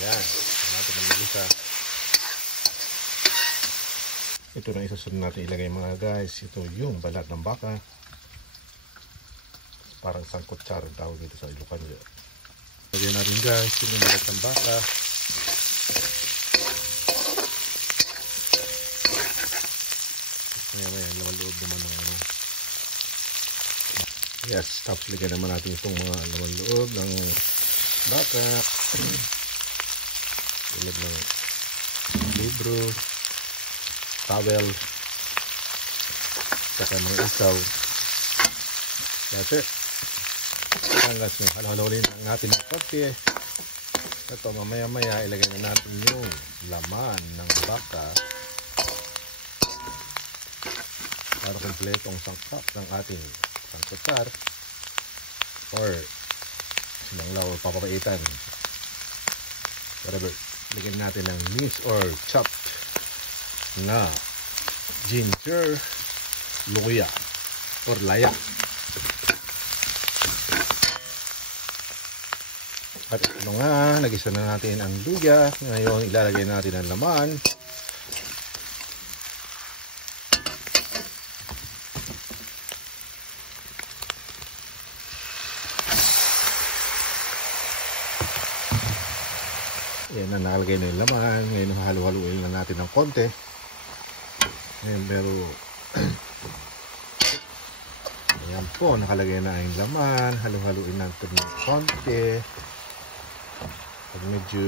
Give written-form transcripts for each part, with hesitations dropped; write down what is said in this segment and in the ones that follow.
Ayan. Natin ang mag-isa. Ito na isusunod natin ilagay mga guys. Ito yung balat ng baka. Parang sangkutsara ang tawag dito sa Ilocano. Lagyan natin guys yung balat ng baka. Ayan, laman loob naman ng ano. Yes, tapos lagyan naman natin itong mga laman loob ng baka. Tulad ng libro, towel, saka mga isaw. That's it. Hanggang halo-haloin natin ng konti. Ito, mamaya-maya ilagay na natin yung laman ng baka para kompletong sangkap ng ating sangkutar or sinanglaw o papapaitan. Whatever. Lagyan natin ng minced or chopped na ginger, luya or laya. At ito nga, nagisa na natin ang luya. Ngayon, ilalagay natin ang laman. Ayan na, nakalagay na yung laman. Ngayon, halu-haluin na natin ng konti. Ngayon, pero ayan po, nakalagay na yung laman. Halu-haluin natin ng konti. Pag medyo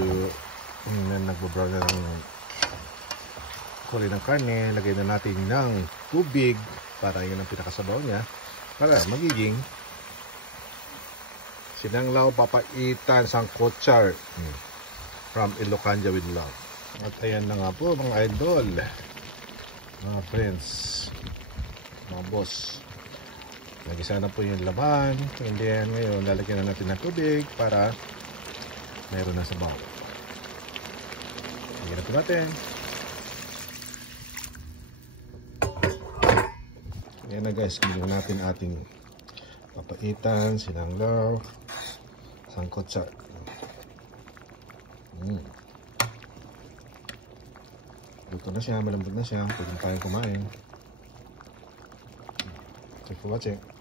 nagbabrown na ng kulay ng karne, lagay na natin ng tubig para yun ang pinakasabaw niya para magiging sinanglaw papaitan sangkotchar from Ilocano with love. At ayan na nga po mga idol, mga friends, mga boss, nagisa na po yung laman. And then ngayon lalagyan na natin ng tubig para meron na sabaw. Lagyan na po natin. Ayan na guys, gawin natin ating papaitan, sinanglaw, sangkotsa. Luto na siya, malambot na siya. Pwede tayong kumain. Thanks for watching.